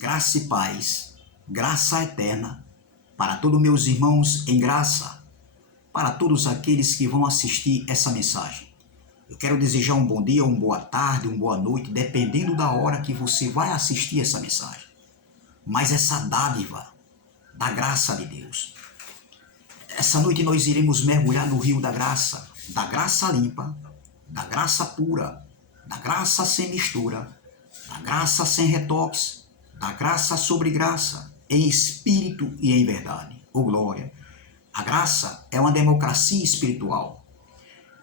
Graça e paz, graça eterna, para todos meus irmãos em graça, para todos aqueles que vão assistir essa mensagem. Eu quero desejar um bom dia, uma boa tarde, uma boa noite, dependendo da hora que você vai assistir essa mensagem. Mas essa dádiva da graça de Deus. Essa noite nós iremos mergulhar no rio da graça limpa, da graça pura, da graça sem mistura, da graça sem retoques, da graça sobre graça, em espírito e em verdade. Oh glória! A graça é uma democracia espiritual.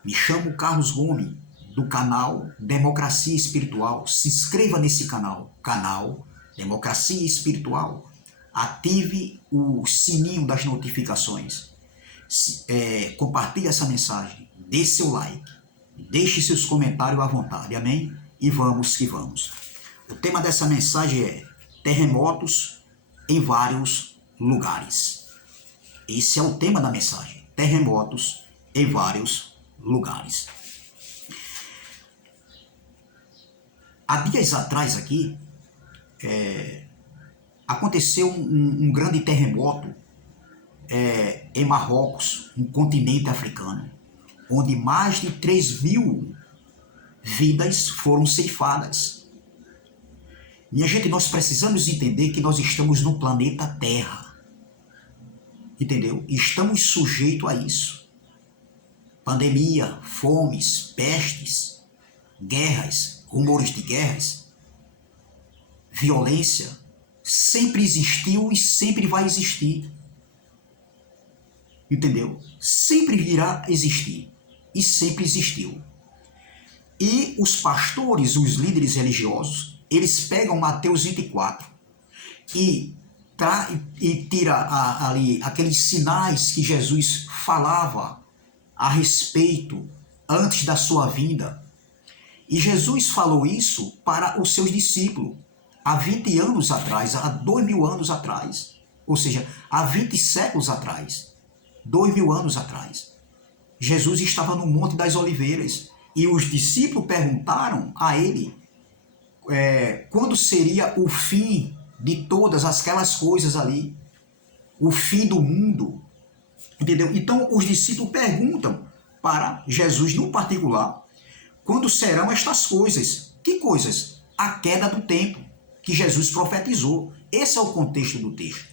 Me chamo Carlos Gomes, do canal Democracia Espiritual. Se inscreva nesse canal Democracia Espiritual. Ative o sininho das notificações. Compartilhe essa mensagem, dê seu like, deixe seus comentários à vontade, amém? E vamos que vamos. O tema dessa mensagem é terremotos em vários lugares. Esse é o tema da mensagem, terremotos em vários lugares. Há dias atrás aqui, aconteceu um grande terremoto em Marrocos, um continente africano, onde mais de 3.000 vidas foram ceifadas. Minha gente, nós precisamos entender que nós estamos no planeta Terra, entendeu? Estamos sujeitos a isso. Pandemia, fomes, pestes, guerras, rumores de guerras, violência, sempre existiu e sempre vai existir. Entendeu? Sempre virá existir e sempre existiu. E os pastores, os líderes religiosos, eles pegam Mateus 24 e tira ali aqueles sinais que Jesus falava a respeito antes da sua vinda. E Jesus falou isso para os seus discípulos há 20 anos atrás, há 2.000 anos atrás, ou seja, há 20 séculos atrás. 2.000 anos atrás. Jesus estava no Monte das Oliveiras e os discípulos perguntaram a ele quando seria o fim de todas aquelas coisas ali, o fim do mundo, entendeu? Então os discípulos perguntam para Jesus no particular, quando serão estas coisas? Que coisas? A queda do tempo que Jesus profetizou. Esse é o contexto do texto,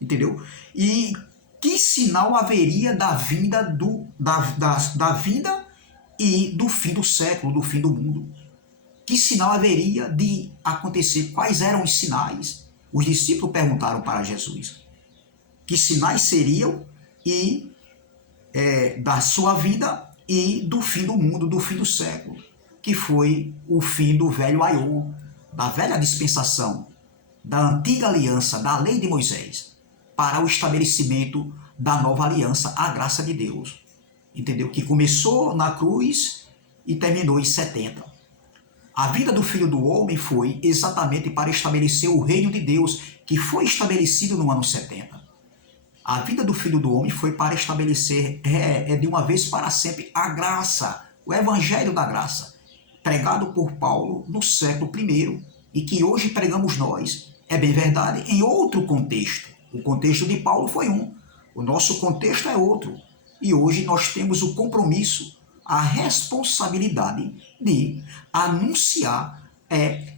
entendeu? E que sinal haveria da vinda da vinda e do fim do século, do fim do mundo? Que sinal haveria de acontecer? Quais eram os sinais? Os discípulos perguntaram para Jesus. Que sinais seriam da sua vida e do fim do mundo, do fim do século? Que foi o fim do velho aiô, da velha dispensação, da antiga aliança, da lei de Moisés, para o estabelecimento da nova aliança, a graça de Deus. Entendeu? Que começou na cruz e terminou em 70. A vida do Filho do Homem foi exatamente para estabelecer o reino de Deus, que foi estabelecido no ano 70. A vida do Filho do Homem foi para estabelecer de uma vez para sempre a graça, o evangelho da graça, pregado por Paulo no século I e que hoje pregamos nós. É bem verdade, em outro contexto. O contexto de Paulo foi um, o nosso contexto é outro. E hoje nós temos o compromisso, a responsabilidade de anunciar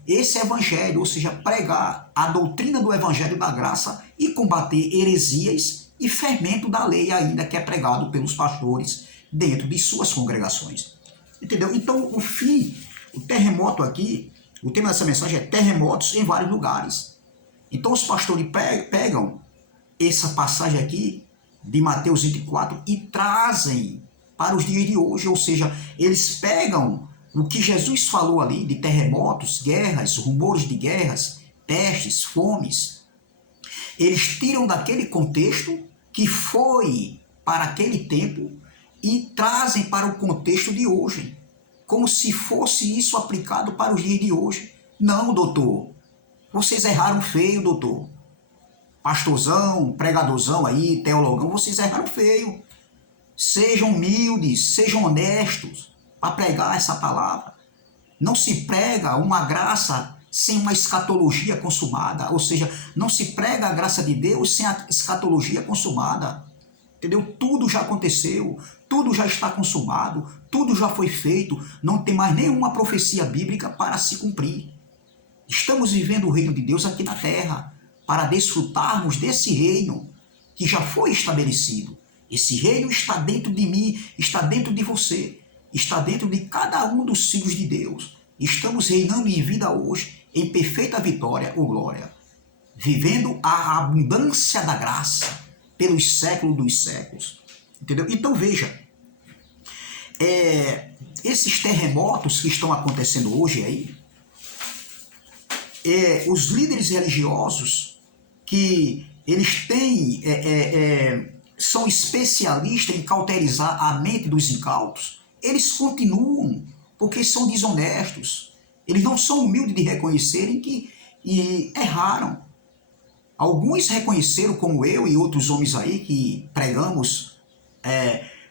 esse evangelho, ou seja, pregar a doutrina do evangelho da graça e combater heresias e fermento da lei ainda que é pregado pelos pastores dentro de suas congregações. Entendeu? Então o terremoto aqui, o tema dessa mensagem é terremotos em vários lugares. Então os pastores pegam essa passagem aqui de Mateus 24 e trazem para os dias de hoje, ou seja, eles pegam o que Jesus falou ali de terremotos, guerras, rumores de guerras, pestes, fomes. Eles tiram daquele contexto que foi para aquele tempo e trazem para o contexto de hoje, como se fosse isso aplicado para os dias de hoje. Não, doutor, vocês erraram feio, doutor. Pastorzão, pregadorzão aí, teologão, vocês erraram feio. Sejam humildes, sejam honestos para pregar essa palavra. Não se prega uma graça sem uma escatologia consumada, ou seja, não se prega a graça de Deus sem a escatologia consumada, entendeu? Tudo já aconteceu, tudo já está consumado, tudo já foi feito, não tem mais nenhuma profecia bíblica para se cumprir. Estamos vivendo o reino de Deus aqui na terra, para desfrutarmos desse reino que já foi estabelecido. Esse reino está dentro de mim, está dentro de você, está dentro de cada um dos filhos de Deus. Estamos reinando em vida hoje, em perfeita vitória ou glória, vivendo a abundância da graça pelos séculos dos séculos. Entendeu? Então veja, esses terremotos que estão acontecendo hoje aí, os líderes religiosos que eles têm, são especialistas em cauterizar a mente dos incautos, eles continuam, porque são desonestos. Eles não são humildes de reconhecerem que erraram. Alguns reconheceram, como eu e outros homens aí, que pregamos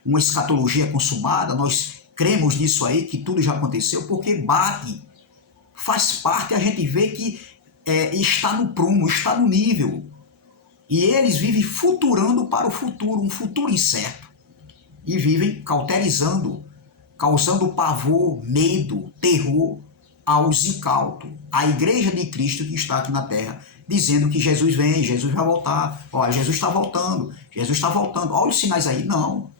uma escatologia consumada, nós cremos nisso aí, que tudo já aconteceu, porque bate, faz parte, a gente vê que está no prumo, está no nível. E eles vivem futurando para o futuro, um futuro incerto. E vivem cauterizando, causando pavor, medo, terror aos incautos. A igreja de Cristo que está aqui na terra, dizendo que Jesus vem, Jesus vai voltar. Olha, Jesus está voltando, Jesus está voltando. Olha os sinais aí. Não.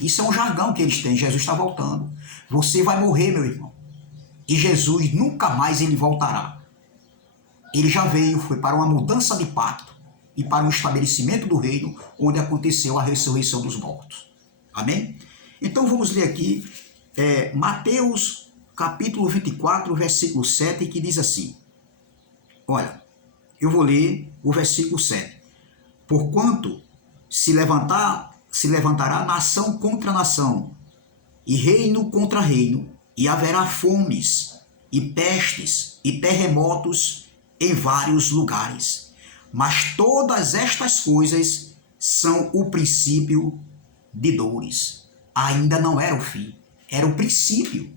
Isso é um jargão que eles têm. Jesus está voltando. Você vai morrer, meu irmão. E Jesus nunca mais ele voltará. Ele já veio, foi para uma mudança de pacto e para um estabelecimento do reino, onde aconteceu a ressurreição dos mortos. Amém? Então vamos ler aqui Mateus capítulo 24, versículo 7, que diz assim. Olha, eu vou ler o versículo 7. Porquanto se levantará nação contra nação, e reino contra reino, e haverá fomes, e pestes, e terremotos em vários lugares. Mas todas estas coisas são o princípio de dores. Ainda não era o fim, era o princípio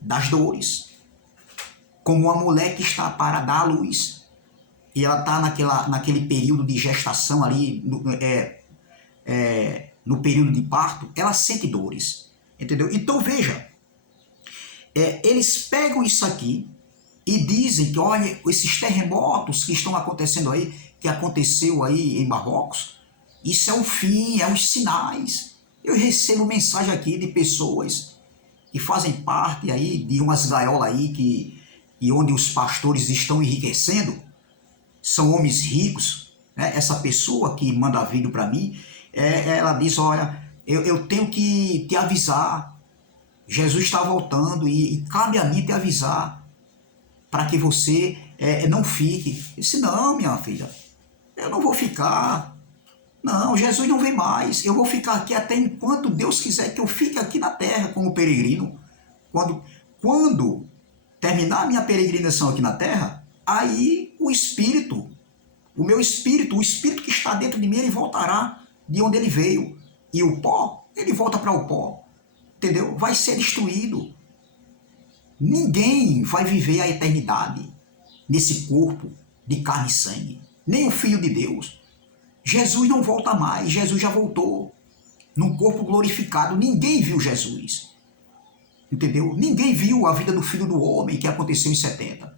das dores. Como uma mulher que está para dar à luz, e ela está naquele período de gestação ali, no período de parto, ela sente dores. Entendeu? Então veja, eles pegam isso aqui e dizem que, olha, esses terremotos que estão acontecendo aí, que aconteceu aí em Marrocos, isso é o fim, é os sinais. Eu recebo mensagem aqui de pessoas que fazem parte aí de umas gaiolas aí e onde os pastores estão enriquecendo, são homens ricos, né? Essa pessoa que manda vídeo para mim, ela diz, olha, eu tenho que te avisar, Jesus está voltando e cabe a mim te avisar para que você não fique. Eu disse, não, minha filha, eu não vou ficar. Não, Jesus não vem mais. Eu vou ficar aqui até enquanto Deus quiser que eu fique aqui na terra como peregrino. Quando terminar a minha peregrinação aqui na terra, aí o Espírito, o meu Espírito, o Espírito que está dentro de mim, ele voltará de onde ele veio. E o pó, ele volta para o pó. Entendeu? Vai ser destruído. Ninguém vai viver a eternidade nesse corpo de carne e sangue. Nem o Filho de Deus. Jesus não volta mais. Jesus já voltou. Num corpo glorificado. Ninguém viu Jesus. Entendeu? Ninguém viu a vida do Filho do Homem que aconteceu em 70.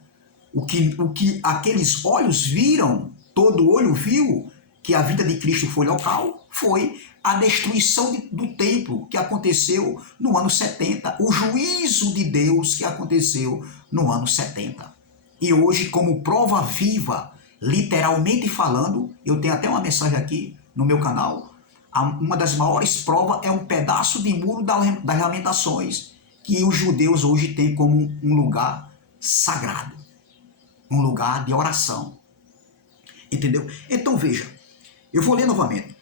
O que aqueles olhos viram, todo olho viu que a vida de Cristo foi local, foi a destruição do templo que aconteceu no ano 70, o juízo de Deus que aconteceu no ano 70. E hoje, como prova viva, literalmente falando, eu tenho até uma mensagem aqui no meu canal, uma das maiores provas é um pedaço de muro das Lamentações, que os judeus hoje têm como um lugar sagrado, um lugar de oração. Entendeu? Então veja, eu vou ler novamente.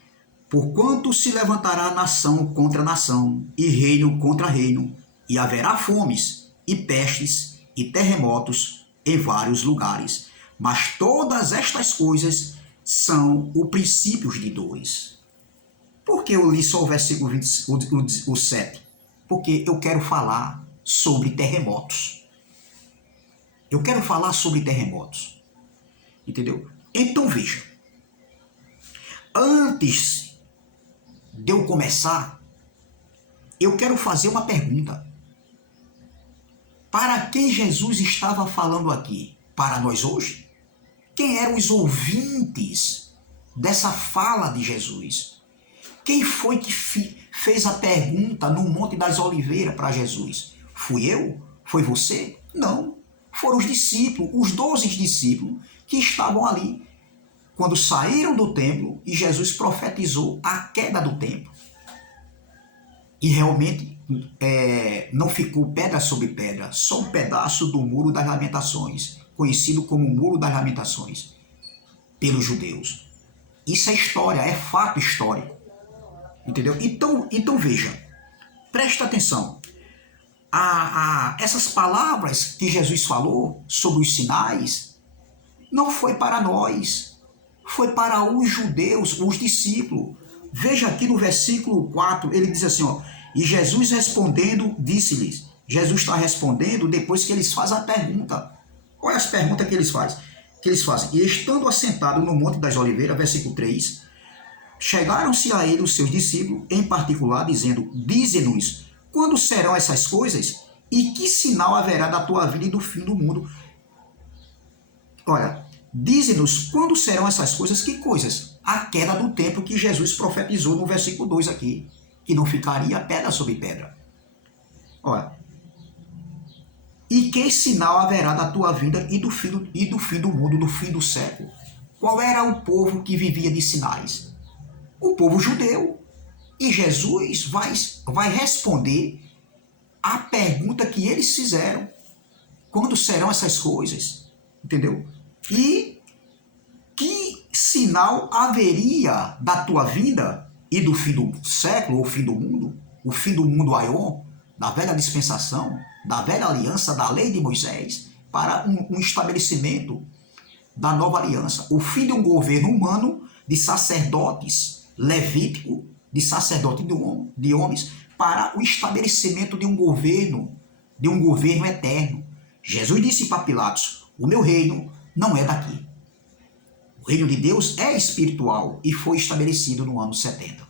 Porquanto se levantará nação contra nação, e reino contra reino, e haverá fomes, e pestes, e terremotos em vários lugares. Mas todas estas coisas são os princípios de dores. Por que eu li só o versículo 20, o 7? Porque eu quero falar sobre terremotos. Eu quero falar sobre terremotos, entendeu? Então veja, antes de eu começar, eu quero fazer uma pergunta. Para quem Jesus estava falando aqui? Para nós hoje? Quem eram os ouvintes dessa fala de Jesus? Quem foi que fez a pergunta no Monte das Oliveiras para Jesus? Fui eu? Foi você? Não. Foram os discípulos, os 12 discípulos que estavam ali quando saíram do templo e Jesus profetizou a queda do templo. E realmente não ficou pedra sobre pedra, só um pedaço do Muro das Lamentações, conhecido como Muro das Lamentações, pelos judeus. Isso é história, é fato histórico. Entendeu? Então veja, presta atenção. Essas palavras que Jesus falou sobre os sinais não foi para nós, foi para os judeus, os discípulos. Veja aqui no versículo 4, ele diz assim, ó, e Jesus respondendo, disse-lhes. Jesus está respondendo depois que eles fazem a pergunta. Olha as perguntas que eles fazem. E estando assentado no Monte das Oliveiras, versículo 3, chegaram-se a ele os seus discípulos, em particular, dizendo, dize-nos, quando serão essas coisas? E que sinal haverá da tua vida e do fim do mundo? Olha, dize-nos quando serão essas coisas, que coisas? A queda do templo que Jesus profetizou no versículo 2 aqui, que não ficaria pedra sobre pedra. Olha, e que sinal haverá da tua vinda e do fim do mundo, do fim do século? Qual era o povo que vivia de sinais? O povo judeu. E Jesus vai responder a pergunta que eles fizeram. Quando serão essas coisas? Entendeu? E que sinal haveria da tua vinda e do fim do século, ou fim do mundo Aion, da velha dispensação, da velha aliança, da lei de Moisés, para um estabelecimento da nova aliança, o fim de um governo humano de sacerdotes levítico, de sacerdote de homens, para o estabelecimento de um governo eterno. Jesus disse para Pilatos, o meu reino não é daqui. O reino de Deus é espiritual e foi estabelecido no ano 70.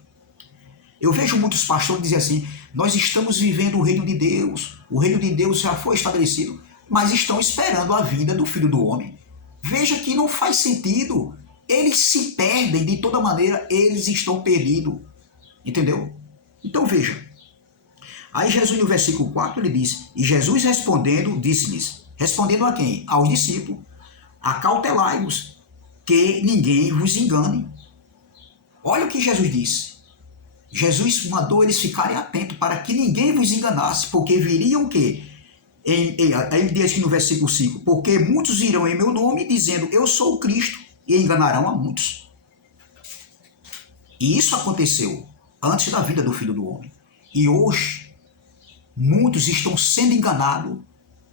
Eu vejo muitos pastores dizer assim, nós estamos vivendo o reino de Deus já foi estabelecido, mas estão esperando a vinda do Filho do Homem. Veja que não faz sentido. Eles se perdem de toda maneira, eles estão perdidos. Entendeu? Então veja. Aí Jesus no versículo 4 ele diz, e Jesus respondendo, disse-lhes, respondendo a quem? Aos discípulos, acautelai-vos, que ninguém vos engane. Olha o que Jesus disse. Jesus mandou eles ficarem atentos para que ninguém vos enganasse, porque viriam o quê? Ele diz aqui no versículo 5, porque muitos irão em meu nome dizendo, eu sou o Cristo, e enganarão a muitos. E isso aconteceu antes da vinda do Filho do Homem. E hoje, muitos estão sendo enganados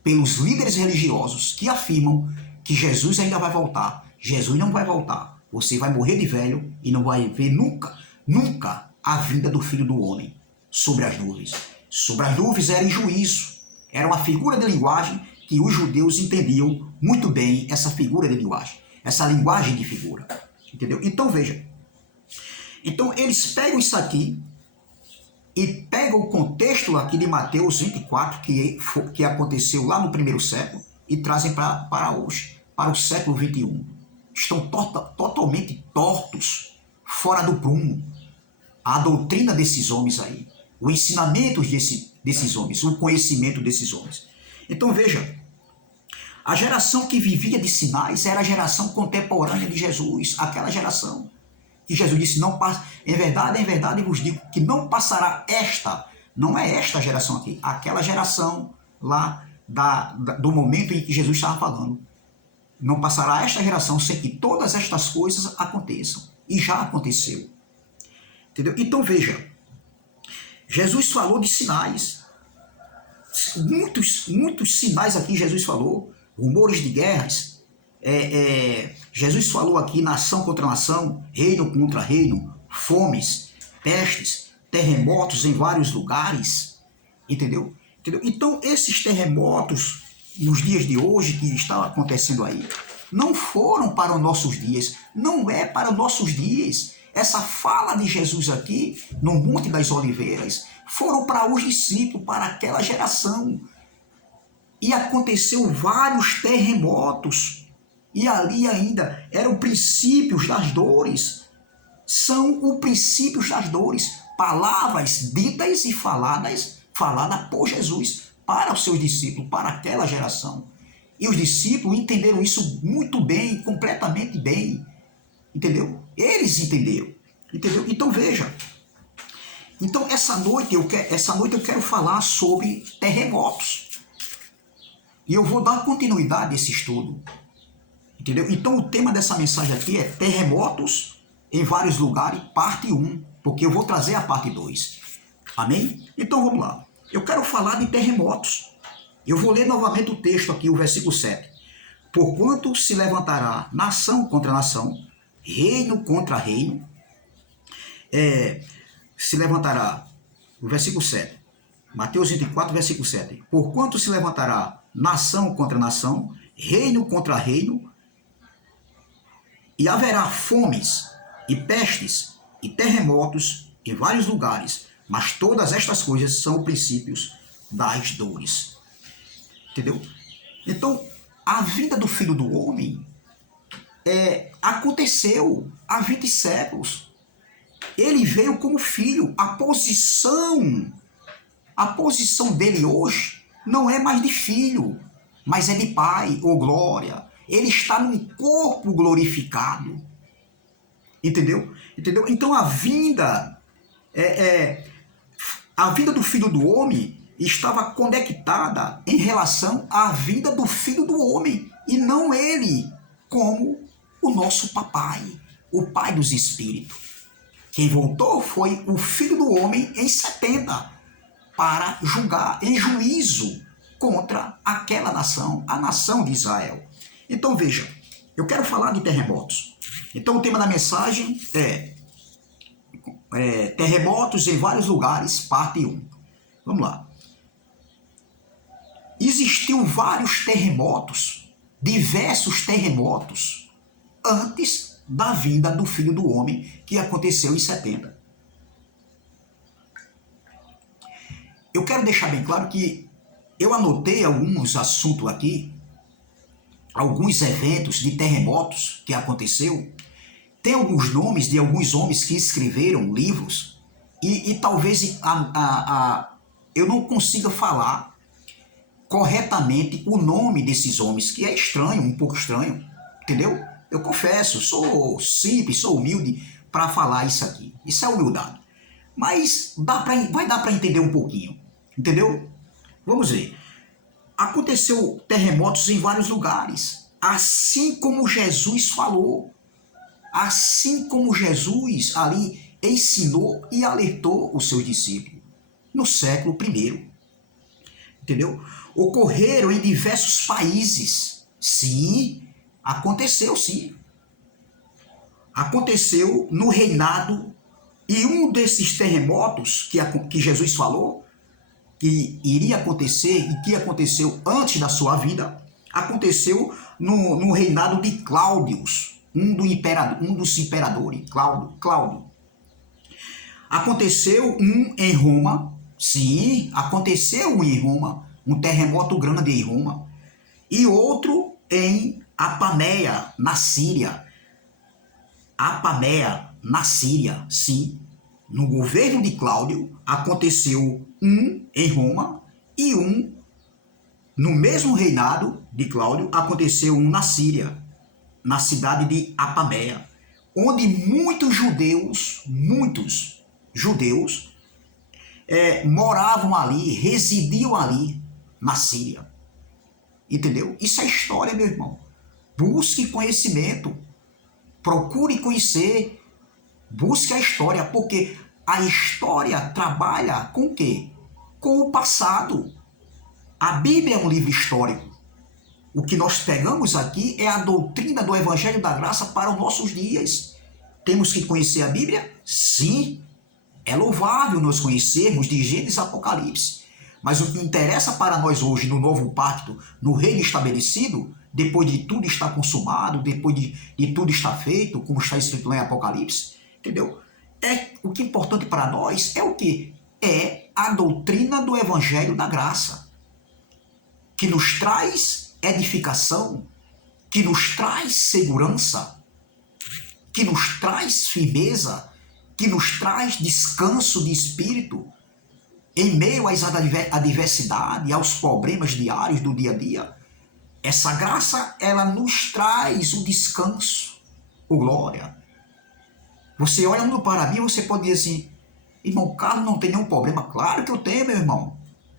pelos líderes religiosos que afirmam que Jesus ainda vai voltar. Jesus não vai voltar. Você vai morrer de velho e não vai ver nunca a vinda do Filho do Homem sobre as nuvens. Sobre as nuvens era em juízo. Era uma figura de linguagem que os judeus entendiam muito bem, essa figura de linguagem. Essa linguagem de figura. Entendeu? Então veja. Então eles pegam isso aqui e pegam o contexto aqui de Mateus 24, que aconteceu lá no primeiro século, e trazem para hoje, para o século 21. Estão totalmente tortos, fora do prumo. A doutrina desses homens aí, o ensinamento desses homens, o conhecimento desses homens. Então veja, a geração que vivia de sinais era a geração contemporânea de Jesus, aquela geração que Jesus disse, não passa, em verdade vos digo que não passará não é esta geração aqui, aquela geração lá do momento em que Jesus estava falando. Não passará esta geração sem que todas estas coisas aconteçam. E já aconteceu. Entendeu? Então veja, Jesus falou de sinais. Muitos sinais aqui Jesus falou. Rumores de guerras. Jesus falou aqui nação contra nação, reino contra reino, fomes, pestes, terremotos em vários lugares. Entendeu? Então esses terremotos nos dias de hoje, que está acontecendo aí, não foram para os nossos dias, não é para os nossos dias. Essa fala de Jesus aqui, no Monte das Oliveiras, foram para os discípulos, para aquela geração. E aconteceu vários terremotos, e ali ainda eram princípios das dores, são os princípios das dores, palavras ditas e faladas por Jesus para os seus discípulos, para aquela geração. E os discípulos entenderam isso muito bem, completamente bem, entendeu? Eles entenderam, entendeu? Então veja, então essa noite eu quero falar sobre terremotos. E eu vou dar continuidade a esse estudo, entendeu? Então o tema dessa mensagem aqui é terremotos em vários lugares, parte 1, porque eu vou trazer a parte 2. Amém? Então vamos lá. Eu quero falar de terremotos. Eu vou ler novamente o texto aqui, o versículo 7. Porquanto se levantará nação contra nação, reino contra reino, se levantará, o versículo 7, Mateus 24, versículo 7. Porquanto se levantará nação contra nação, reino contra reino, e haverá fomes e pestes e terremotos em vários lugares, mas todas estas coisas são princípios das dores. Entendeu? Então, a vinda do Filho do Homem aconteceu há 20 séculos. Ele veio como filho. A posição dele hoje não é mais de filho, mas é de pai ou glória. Ele está num corpo glorificado. Entendeu? Então a vinda do Filho do Homem estava conectada em relação à vinda do Filho do Homem, e não ele como o nosso papai, o Pai dos Espíritos. Quem voltou foi o Filho do Homem em 70, para julgar em juízo contra aquela nação, a nação de Israel. Então veja, eu quero falar de terremotos. Então o tema da mensagem é terremotos em vários lugares, parte 1. Vamos lá. Existiu vários terremotos, diversos terremotos, antes da vinda do Filho do Homem, que aconteceu em 70. Eu quero deixar bem claro que eu anotei alguns assuntos aqui, alguns eventos de terremotos que aconteceu. Tem alguns nomes de alguns homens que escreveram livros e talvez eu não consiga falar corretamente o nome desses homens, que é estranho, um pouco estranho, entendeu? Eu confesso, sou simples, sou humilde para falar isso aqui. Isso é humildade. Mas vai dar para entender um pouquinho, entendeu? Vamos ver. Aconteceu terremotos em vários lugares, assim como Jesus falou, assim como Jesus ali ensinou e alertou os seus discípulos no século I. Entendeu? Ocorreram em diversos países. Sim, aconteceu sim. Aconteceu no reinado, e um desses terremotos que Jesus falou, que iria acontecer e que aconteceu antes da sua vida, aconteceu no reinado de Cláudio, um dos imperadores, Cláudio. Aconteceu em Roma, sim, aconteceu em Roma, um terremoto grande em Roma, e outro em Apameia, na Síria. Apameia, na Síria, sim. No governo de Cláudio, aconteceu um em Roma e um, no mesmo reinado de Cláudio, aconteceu um na Síria, na cidade de Apameia, onde muitos judeus moravam ali, residiam ali na Síria. Entendeu? Isso é história, meu irmão. Busque conhecimento, procure conhecer, busque a história, porque a história trabalha com o quê? Com o passado. A Bíblia é um livro histórico. O que nós pegamos aqui é a doutrina do Evangelho da Graça para os nossos dias. Temos que conhecer a Bíblia? Sim. É louvável nós conhecermos de Gênesis a Apocalipse. Mas o que interessa para nós hoje no novo pacto, no reino estabelecido, depois de tudo estar consumado, depois de tudo estar feito, como está escrito lá em Apocalipse, entendeu? O que é importante para nós é o que? É a doutrina do Evangelho da Graça, que nos traz edificação, que nos traz segurança, que nos traz firmeza, que nos traz descanso de espírito, em meio às adversidades, aos problemas diários do dia a dia. Essa graça, ela nos traz o descanso, o glória. Você olha para mim, você pode dizer assim, irmão Carlos, não tem nenhum problema. Claro que eu tenho, meu irmão.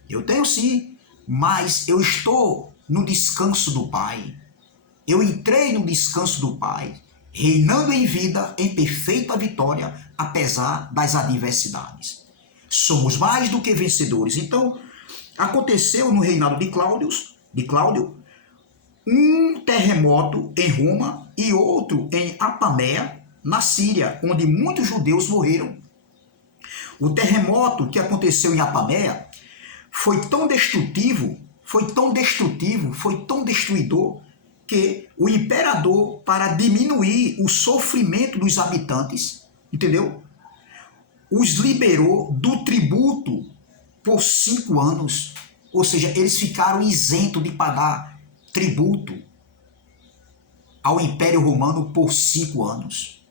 Eu tenho sim, mas eu estou no descanso do Pai. Eu entrei no descanso do Pai, reinando em vida, em perfeita vitória, apesar das adversidades. Somos mais do que vencedores. Então, aconteceu no reinado de Cláudio, um terremoto em Roma e outro em Apameia, na Síria, onde muitos judeus morreram. O terremoto que aconteceu em Apameia foi tão destrutivo, foi tão destruidor, que o imperador, para diminuir o sofrimento dos habitantes, entendeu? Os liberou do tributo por 5 anos. Ou seja, eles ficaram isentos de pagar tributo ao Império Romano por 5 anos.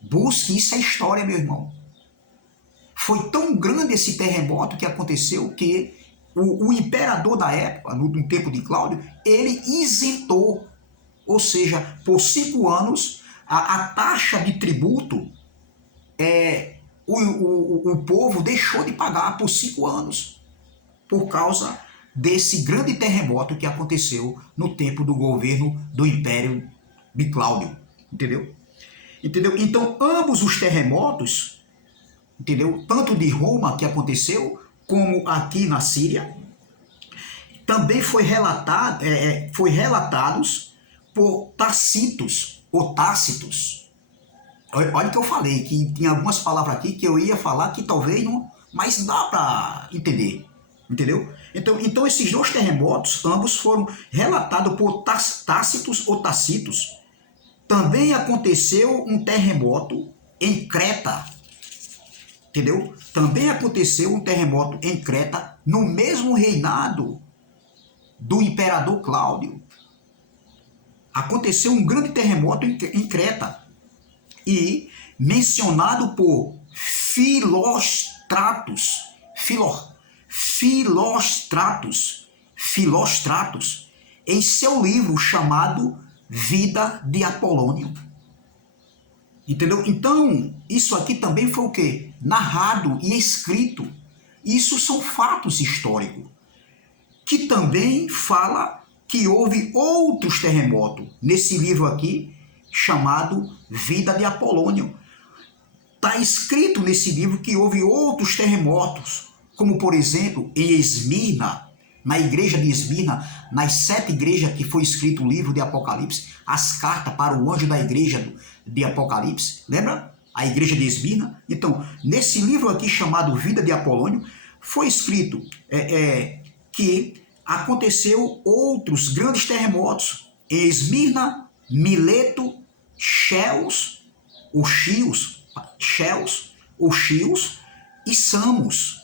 Busque, isso é história, meu irmão. Foi tão grande esse terremoto que aconteceu que o imperador da época, no tempo de Cláudio, ele isentou, ou seja, por 5 anos, a taxa de tributo, o povo deixou de pagar por 5 anos, por causa desse grande terremoto que aconteceu no tempo do governo do Império de Cláudio, entendeu? Então, ambos os terremotos, entendeu? Tanto de Roma que aconteceu, como aqui na Síria, também foi relatados por Tácitos, ou Tácitos. Olha o que eu falei, que tem algumas palavras aqui que eu ia falar que talvez não, mas dá para entender, entendeu? Então esses dois terremotos, ambos foram relatados por Tácitos ou Tacitos. Também aconteceu um terremoto em Creta, entendeu? Também aconteceu um terremoto em Creta, no mesmo reinado do imperador Cláudio. Aconteceu um grande terremoto em Creta, e mencionado por Filóstratos, em seu livro chamado Vida de Apolônio. Entendeu? Então, isso aqui também foi o quê? Narrado e escrito. Isso são fatos históricos, que também fala que houve outros terremotos. Nesse livro aqui, chamado Vida de Apolônio, está escrito nesse livro que houve outros terremotos, como por exemplo em Esmirna, na igreja de Esmirna, nas 7 igrejas que foi escrito o livro de Apocalipse, as cartas para o anjo da igreja de Apocalipse, lembra? A igreja de Esmirna. Então, nesse livro aqui chamado Vida de Apolônio, foi escrito que aconteceu outros grandes terremotos em Esmirna, Mileto, Cheus e Samos.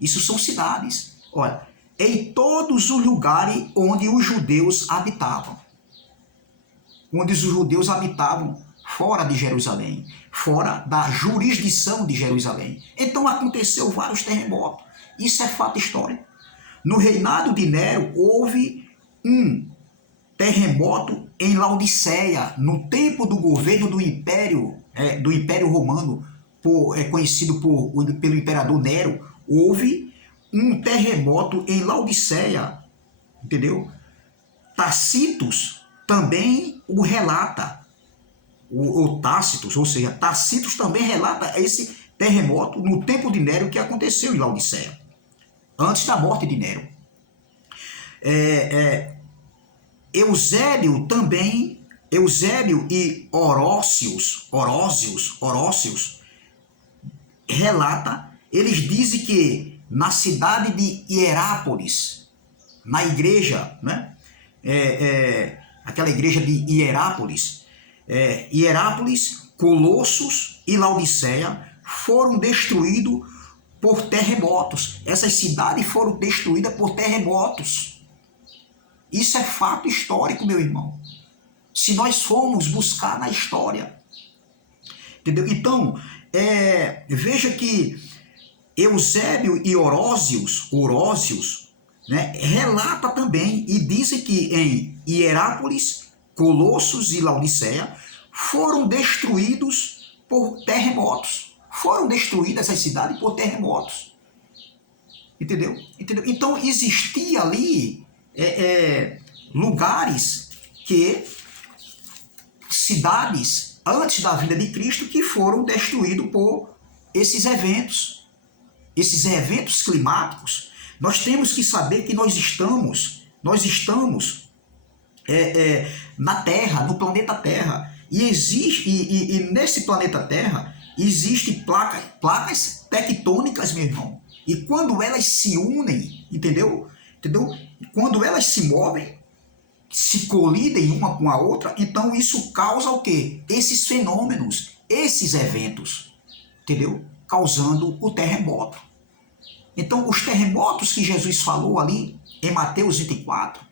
Isso são cidades. Olha, em todos os lugares onde os judeus habitavam. Onde os judeus habitavam fora de Jerusalém, fora da jurisdição de Jerusalém. Então aconteceu vários terremotos. Isso é fato histórico. No reinado de Nero houve um terremoto em Laodiceia, no tempo do governo do Império Romano, conhecido pelo imperador Nero. Houve um terremoto em Laodiceia, entendeu? Tacitos também o relata, o Tácitos, ou seja, Tacitos também relata esse terremoto no tempo de Nero que aconteceu em Laodiceia, antes da morte de Nero. Eusébio e Orócios relata, eles dizem que na cidade de Hierápolis, na igreja, né? Aquela igreja de Hierápolis, Hierápolis, Colossos e Laodiceia foram destruídos por terremotos. Essas cidades foram destruídas por terremotos. Isso é fato histórico, meu irmão. Se nós formos buscar na história, entendeu? Então, veja que Eusébio e Orósios, né, relata também e dizem que em Hierápolis, Colossos e Laodiceia foram destruídos por terremotos. Foram destruídas essas cidades por terremotos. Entendeu? Então existia ali lugares que, cidades antes da vinda de Cristo, que foram destruídos por esses eventos climáticos. Nós temos que saber que nós estamos na Terra, no planeta Terra, e nesse planeta Terra existem placas tectônicas, meu irmão. E quando elas se unem, entendeu? Quando elas se movem, se colidem uma com a outra, então isso causa o quê? Esses fenômenos, esses eventos, entendeu? Causando o terremoto. Então, os terremotos que Jesus falou ali em Mateus 24,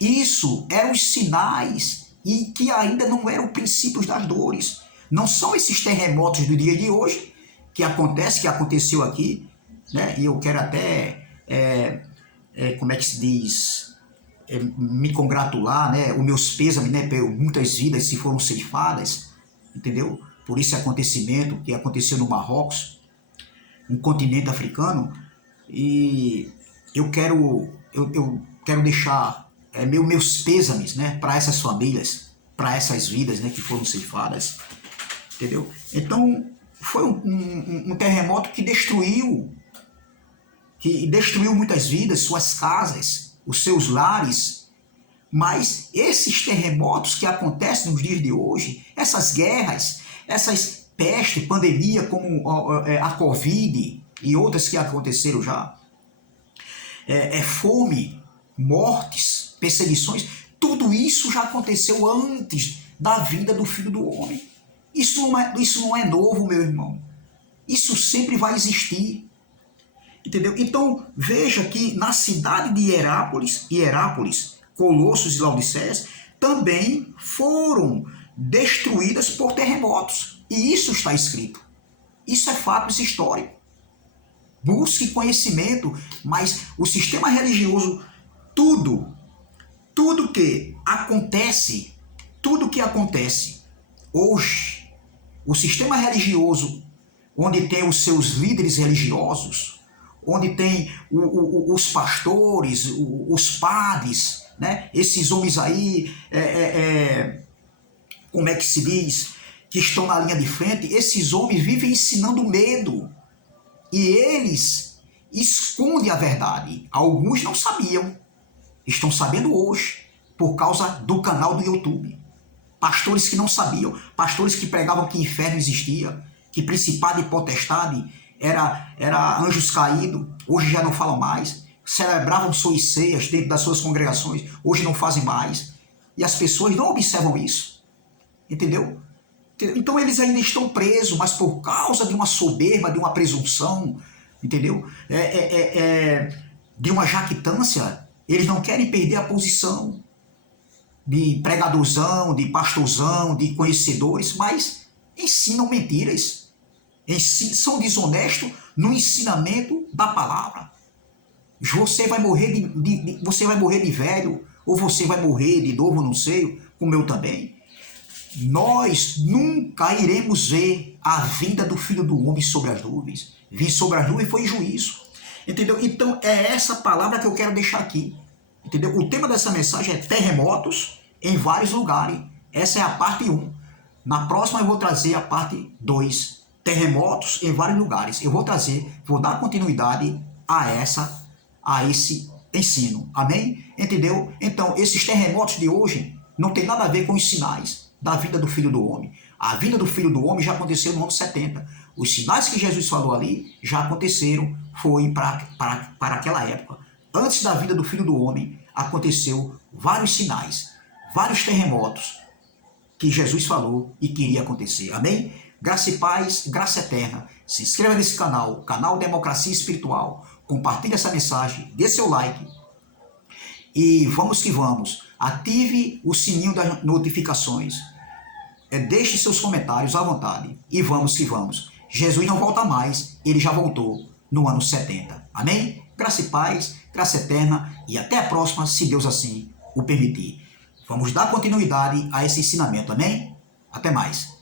isso eram os sinais e que ainda não eram princípios das dores. Não são esses terremotos do dia de hoje que aconteceu aqui, né? E eu quero até, como é que se diz, me congratular, né? Os meus pêsames, né? Por muitas vidas se foram ceifadas, entendeu? Por esse acontecimento que aconteceu no Marrocos, um continente africano, e eu quero deixar meus pêsames, né, para essas famílias, para essas vidas, né, que foram ceifadas, entendeu? Então foi um terremoto que destruiu muitas vidas, suas casas, os seus lares. Mas esses terremotos que acontecem nos dias de hoje, essas guerras, essas peste, pandemia como a Covid e outras que aconteceram já, fome, mortes, perseguições, tudo isso já aconteceu antes da vinda do Filho do Homem. Isso não é novo, meu irmão. Isso sempre vai existir. Entendeu? Então, veja que na cidade de Hierápolis, Colossos e Laodiceias também foram destruídas por terremotos. E isso está escrito. Isso é fato, isso é histórico. Busque conhecimento, mas o sistema religioso, tudo que acontece hoje, o sistema religioso, onde tem os seus líderes religiosos, onde tem os pastores, os padres, né? Esses homens aí, como é que se diz, que estão na linha de frente, esses homens vivem ensinando medo. E eles escondem a verdade. Alguns não sabiam, estão sabendo hoje, por causa do canal do YouTube. Pastores que não sabiam, pastores que pregavam que inferno existia, que principado e potestade era anjos caídos, hoje já não falam mais, celebravam suas ceias dentro das suas congregações, hoje não fazem mais. E as pessoas não observam isso. Entendeu? Então eles ainda estão presos, mas por causa de uma soberba, de uma presunção, entendeu? De uma jactância, eles não querem perder a posição de pregadorzão, de pastorzão, de conhecedores, mas ensinam mentiras. São desonestos no ensinamento da palavra. Você vai morrer de velho, ou você vai morrer de novo, não sei, como eu também. Nós nunca iremos ver a vinda do Filho do Homem sobre as nuvens. Vir sobre as nuvens foi juízo. Entendeu? Então é essa palavra que eu quero deixar aqui. Entendeu? O tema dessa mensagem é terremotos em vários lugares. Essa é a parte 1. Na próxima eu vou trazer a parte 2. Terremotos em vários lugares. Eu vou dar continuidade a esse ensino. Amém? Entendeu? Então esses terremotos de hoje não tem nada a ver com os sinais da vida do Filho do Homem. A vinda do Filho do Homem já aconteceu no ano 70. Os sinais que Jesus falou ali já aconteceram, foi para aquela época. Antes da vinda do Filho do Homem, aconteceu vários sinais, vários terremotos que Jesus falou e que iria acontecer. Amém? Graça e paz, graça eterna. Se inscreva nesse canal, canal Democracia Espiritual. Compartilhe essa mensagem, dê seu like. E vamos que vamos. Ative o sininho das notificações. Deixe seus comentários à vontade. E vamos que vamos. Jesus não volta mais, ele já voltou no ano 70. Amém? Graça e paz, graça eterna e até a próxima, se Deus assim o permitir. Vamos dar continuidade a esse ensinamento, amém? Até mais.